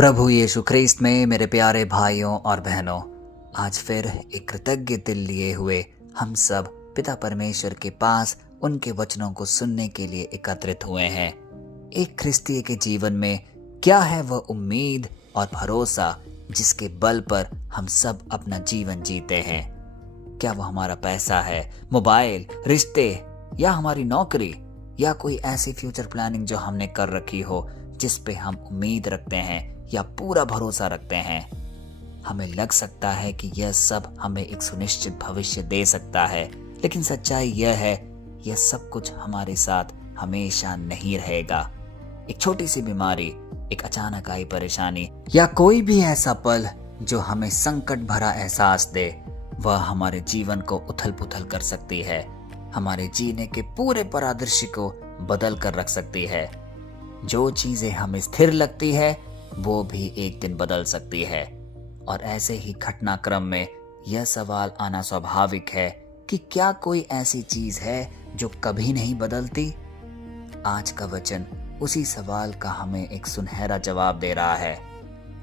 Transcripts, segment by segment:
प्रभु यीशु ख्रीस्त में मेरे प्यारे भाइयों और बहनों, आज फिर एक कृतज्ञ दिल लिए हुए हम सब पिता परमेश्वर के पास उनके वचनों को सुनने के लिए एकत्रित हुए हैं। एक ख्रिस्तीय के जीवन में क्या है वह उम्मीद और भरोसा जिसके बल पर हम सब अपना जीवन जीते हैं? क्या वह हमारा पैसा है, मोबाइल, रिश्ते या हमारी नौकरी, या कोई ऐसी फ्यूचर प्लानिंग जो हमने कर रखी हो जिस पे हम उम्मीद रखते हैं या पूरा भरोसा रखते हैं? हमें लग सकता है कि यह सब हमें एक सुनिश्चित भविष्य दे सकता है, लेकिन सच्चाई यह है यह सब कुछ हमारे साथ हमेशा नहीं रहेगा। एक छोटी सी बीमारी, एक अचानक आई परेशानी या कोई भी ऐसा पल जो हमें संकट भरा एहसास दे, वह हमारे जीवन को उथल पुथल कर सकती है, हमारे जीने के पूरे परिदृश्य को बदल कर रख सकती है। जो चीजें हमें स्थिर लगती है वो भी एक दिन बदल सकती है। और ऐसे ही घटनाक्रम में यह सवाल आना स्वाभाविक है कि क्या कोई ऐसी चीज है जो कभी नहीं बदलती? आज का वचन उसी सवाल का हमें एक सुनहरा जवाब दे रहा है।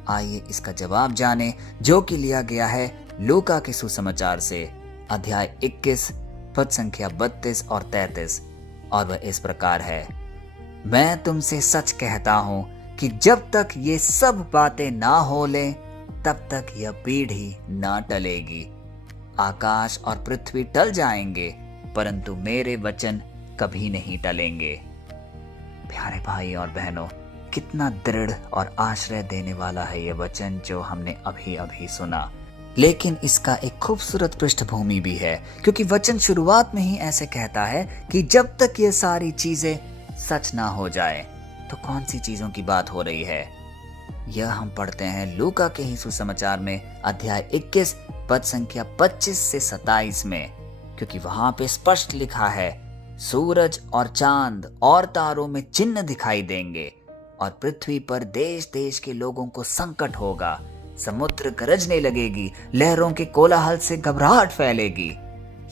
आइए इसका जवाब जाने, जो कि लिया गया है लूका के सुसमाचार से, अध्याय 21 पद संख्या 32 और 33, और वह इस प्रकार है। मैं तुमसे सच कहता हूं कि जब तक ये सब बातें ना हो लें तब तक यह पीढ़ी ना टलेगी। आकाश और पृथ्वी टल जाएंगे परंतु मेरे वचन कभी नहीं टलेंगे। प्यारे भाई और बहनों, कितना दृढ़ और आश्रय देने वाला है यह वचन जो हमने अभी अभी सुना। लेकिन इसका एक खूबसूरत पृष्ठभूमि भी है, क्योंकि वचन शुरुआत में ही ऐसे कहता है कि जब तक ये सारी चीजें सच ना हो जाए। तो कौन सी चीजों की बात हो रही है? यह हम पढ़ते हैं लूका के ही सुसमाचार में, अध्याय 21 पद संख्या 25 से 27 में, क्योंकि वहां पे स्पष्ट लिखा है, सूरज और चांद और तारों में चिन्ह दिखाई देंगे और पृथ्वी पर देश देश के लोगों को संकट होगा। समुद्र गरजने लगेगी, लहरों के कोलाहल से घबराहट फैलेगी।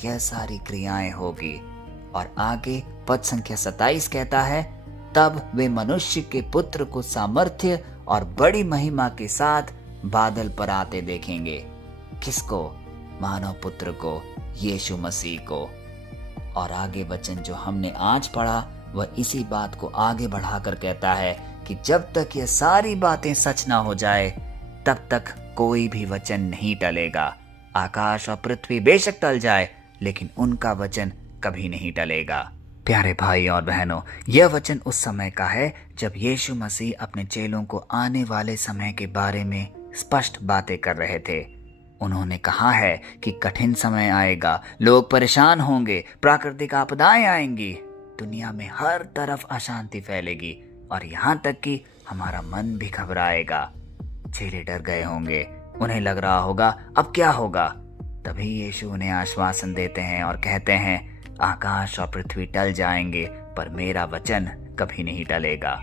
यह सारी क्रियाएं होगी। और आगे पद संख्या 27 कहता है, तब वे मनुष्य के पुत्र को सामर्थ्य और बड़ी महिमा के साथ बादल पर आते देखेंगे। किसको? मानव पुत्र को, यीशु मसीह को। और आगे वचन जो हमने आज पढ़ा वह इसी बात को आगे बढ़ाकर कहता है कि जब तक ये सारी बातें सच ना हो जाए तब तक कोई भी वचन नहीं टलेगा। आकाश और पृथ्वी बेशक टल जाए लेकिन उनका वचन कभी नहीं टलेगा। प्यारे भाई और बहनों, यह वचन उस समय का है जब यीशु मसीह अपने चेलों को आने वाले समय के बारे में स्पष्ट बातें कर रहे थे। उन्होंने कहा है कि कठिन समय आएगा, लोग परेशान होंगे, प्राकृतिक आपदाएं आएंगी, दुनिया में हर तरफ अशांति फैलेगी और यहाँ तक कि हमारा मन भी घबराएगा। चेले डर गए होंगे, उन्हें लग रहा होगा अब क्या होगा। तभी यीशु उन्हें आश्वासन देते हैं और कहते हैं, आकाश और पृथ्वी टल जाएंगे पर मेरा वचन कभी नहीं टलेगा।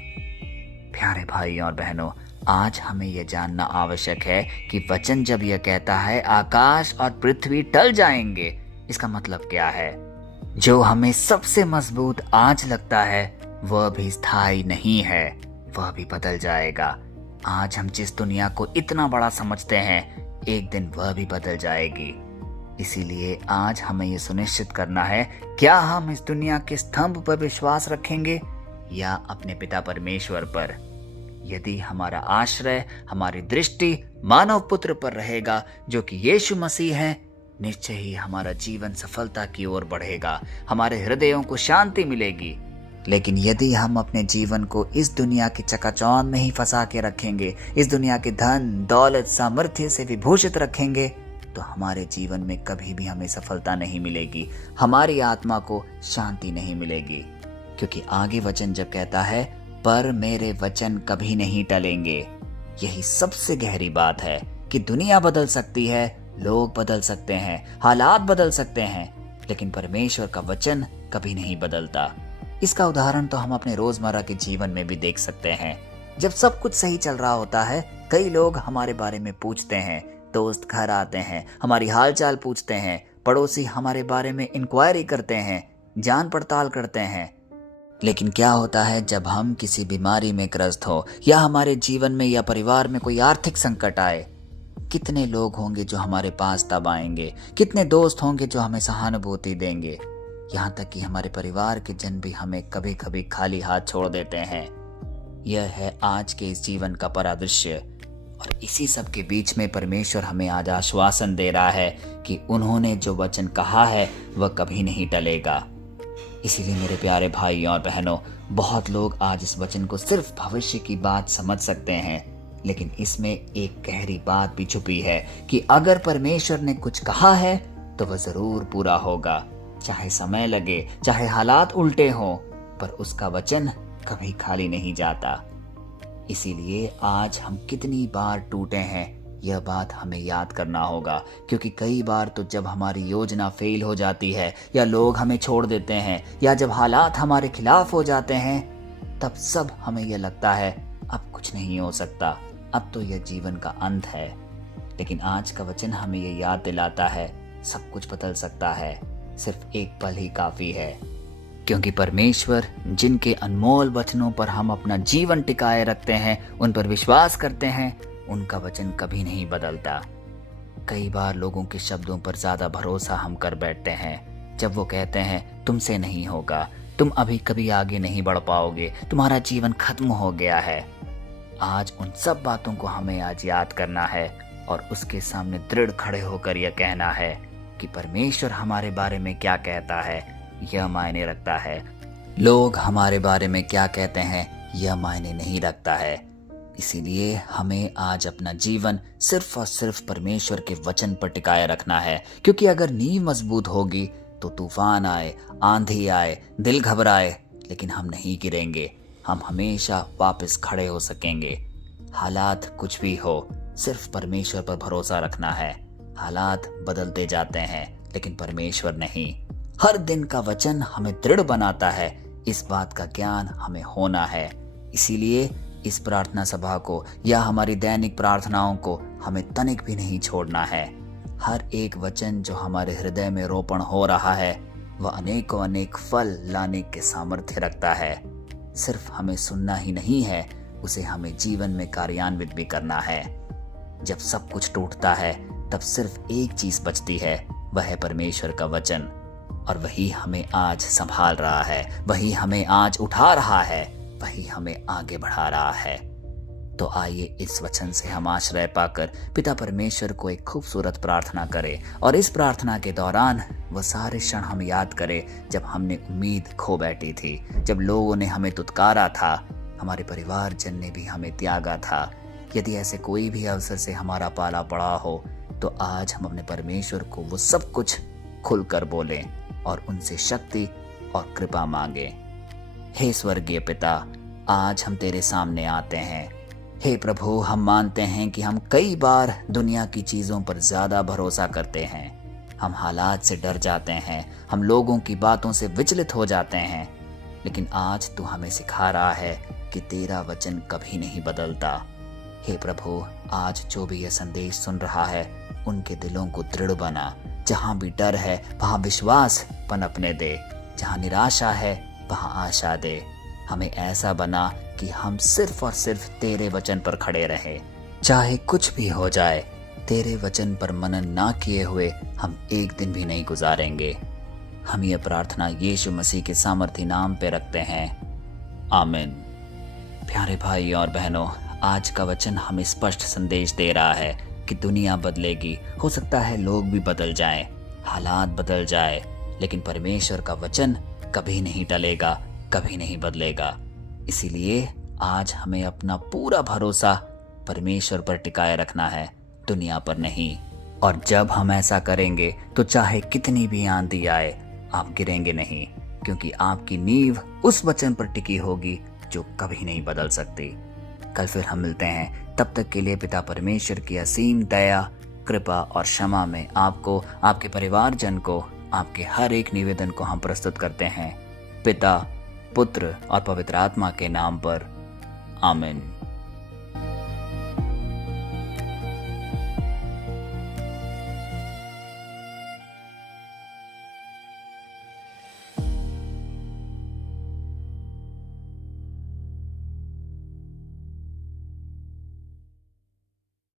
प्यारे भाई और बहनों, आज हमें यह जानना आवश्यक है कि वचन जब यह कहता है आकाश और पृथ्वी टल जाएंगे, इसका मतलब क्या है? जो हमें सबसे मजबूत आज लगता है वह भी स्थायी नहीं है, वह भी बदल जाएगा। आज हम जिस दुनिया को इतना बड़ा समझते हैं, एक दिन वह भी बदल जाएगी। इसीलिए आज हमें यह सुनिश्चित करना है, क्या हम इस दुनिया के स्तंभ पर विश्वास रखेंगे या अपने पिता परमेश्वर पर? यदि हमारा आश्रय, हमारी दृष्टि मानव पुत्र पर रहेगा जो कि यीशु मसीह है, निश्चय ही हमारा जीवन सफलता की ओर बढ़ेगा, हमारे हृदयों को शांति मिलेगी। लेकिन यदि हम अपने जीवन को इस दुनिया की चकाचौंध में ही फंसा के रखेंगे, इस दुनिया के धन दौलत सामर्थ्य से विभूषित रखेंगे, तो हमारे जीवन में कभी भी हमें सफलता नहीं मिलेगी, हमारी आत्मा को शांति नहीं मिलेगी। क्योंकि आगे वचन जब कहता है, पर मेरे वचन कभी नहीं टलेंगे, यही सबसे गहरी बात है कि दुनिया बदल सकती है, लोग बदल सकते हैं, हालात बदल सकते हैं, लेकिन परमेश्वर का वचन कभी नहीं बदलता। इसका उदाहरण तो हम अपने रोजमर्रा के जीवन में भी देख सकते हैं। जब सब कुछ सही चल रहा होता है, कई लोग हमारे बारे में पूछते हैं, दोस्त घर आते हैं, हमारी हालचाल पूछते हैं, पड़ोसी हमारे बारे में इंक्वायरी करते हैं, जान पड़ताल करते हैं। लेकिन क्या होता है जब हम किसी बीमारी में ग्रस्त हो या हमारे जीवन में या परिवार में कोई आर्थिक संकट आए? कितने लोग होंगे जो हमारे पास तब आएंगे, कितने दोस्त होंगे जो हमें सहानुभूति देंगे, यहाँ तक कि हमारे परिवार के जन भी हमें कभी कभी खाली हाथ छोड़ देते हैं। यह है आज के इस जीवन का परिदृश्य। और इसी सब के बीच में परमेश्वर हमें आज आश्वासन दे रहा है कि उन्होंने जो वचन कहा है वह कभी नहीं टलेगा। इसीलिए मेरे प्यारे भाई और बहनों, बहुत लोग आज इस वचन को सिर्फ भविष्य की बात समझ सकते हैं, लेकिन इसमें एक गहरी बात भी छुपी है कि अगर परमेश्वर ने कुछ कहा है तो वह जरूर पूरा होगा। चाहे समय लगे, चाहे हालात उल्टे हों, पर उसका वचन कभी खाली नहीं जाता। इसीलिए आज हम कितनी बार टूटे हैं, यह बात हमें याद करना होगा, क्योंकि कई बार तो जब हमारी योजना फेल हो जाती है या लोग हमें छोड़ देते हैं या जब हालात हमारे खिलाफ हो जाते हैं, तब सब हमें यह लगता है अब कुछ नहीं हो सकता, अब तो यह जीवन का अंत है। लेकिन आज का वचन हमें यह याद दिलाता है सब कुछ बदल सकता है, सिर्फ एक पल ही काफी है। क्योंकि परमेश्वर जिनके अनमोल वचनों पर हम अपना जीवन टिकाए रखते हैं, उन पर विश्वास करते हैं, उनका वचन कभी नहीं बदलता। कई बार लोगों के शब्दों पर ज्यादा भरोसा हम कर बैठते हैं, जब वो कहते हैं तुमसे नहीं होगा, तुम अभी कभी आगे नहीं बढ़ पाओगे, तुम्हारा जीवन खत्म हो गया है। आज उन सब बातों को हमें आज याद करना है और उसके सामने दृढ़ खड़े होकर यह कहना है कि परमेश्वर हमारे बारे में क्या कहता है यह मायने रखता है। लोग हमारे बारे में क्या कहते हैं यह मायने नहीं रखता है। इसीलिए हमें आज अपना जीवन सिर्फ और सिर्फ परमेश्वर के वचन पर टिकाए रखना है, क्योंकि अगर नींव मजबूत होगी तो तूफान आए, आंधी आए, दिल घबराए, लेकिन हम नहीं गिरेंगे, हम हमेशा वापस खड़े हो सकेंगे। हालात कुछ भी हो, सिर्फ परमेश्वर पर भरोसा रखना है। हालात बदलते जाते हैं लेकिन परमेश्वर नहीं। हर दिन का वचन हमें दृढ़ बनाता है, इस बात का ज्ञान हमें होना है। इसीलिए इस प्रार्थना सभा को या हमारी दैनिक प्रार्थनाओं को हमें तनिक भी नहीं छोड़ना है। हर एक वचन जो हमारे हृदय में रोपण हो रहा है वह अनेकों अनेक फल लाने के सामर्थ्य रखता है। सिर्फ हमें सुनना ही नहीं है, उसे हमें जीवन में कार्यान्वित भी करना है। जब सब कुछ टूटता है तब सिर्फ एक चीज बचती है, वह है परमेश्वर का वचन, और वही हमें आज संभाल रहा है, वही हमें आज उठा रहा है, वही हमें आगे बढ़ा रहा है। तो आइए इस वचन से हम आश्रय पाकर पिता परमेश्वर को एक खूबसूरत प्रार्थना करें, और इस प्रार्थना के दौरान वह सारे क्षण हम याद करें जब हमने उम्मीद खो बैठी थी, जब लोगों ने हमें दुत्कारा था, हमारे परिवारजन ने भी हमें त्यागा था। यदि ऐसे कोई भी अवसर से हमारा पाला पड़ा हो तो आज हम अपने परमेश्वर को वो सब कुछ खुलकर बोलें और उनसे शक्ति और कृपा मांगे। हे स्वर्गीय पिता, आज हम तेरे सामने आते हैं। हे प्रभु, हम मानते हैं कि हम कई बार दुनिया की चीजों पर ज्यादा भरोसा करते हैं। हम हालात से डर जाते हैं, हम लोगों की बातों से विचलित हो जाते हैं, लेकिन आज तू हमें सिखा रहा है कि तेरा वचन कभी नहीं बदलता। हे प्रभु, आज जो भी यह संदेश सुन रहा है उनके दिलों को दृढ़ बना। जहाँ भी डर है वहाँ विश्वास पनपने दे, जहाँ निराशा है वहाँ आशा दे। हमें ऐसा बना कि हम सिर्फ और सिर्फ तेरे वचन पर खड़े रहें, चाहे कुछ भी हो जाए। तेरे वचन पर मनन ना किए हुए हम एक दिन भी नहीं गुजारेंगे। हम ये प्रार्थना यीशु मसीह के सामर्थी नाम पे रखते हैं, आमीन। प्यारे भाई और बहनों, आज का वचन हमें स्पष्ट संदेश दे रहा है कि दुनिया बदलेगी, हो सकता है लोग भी बदल जाएं, हालात बदल जाए, लेकिन परमेश्वर का वचन कभी नहीं टलेगा, कभी नहीं बदलेगा। इसीलिए आज हमें अपना पूरा भरोसा परमेश्वर पर टिकाए रखना है, दुनिया पर नहीं। और जब हम ऐसा करेंगे तो चाहे कितनी भी आंधी आए, आप गिरेंगे नहीं, क्योंकि आपकी नींव उस वचन पर टिकी होगी जो कभी नहीं बदल सकती। कल फिर हम मिलते हैं, तब तक के लिए पिता परमेश्वर की असीम दया, कृपा और क्षमा में आपको, आपके परिवारजन को, आपके हर एक निवेदन को हम प्रस्तुत करते हैं, पिता, पुत्र और पवित्र आत्मा के नाम पर, आमीन।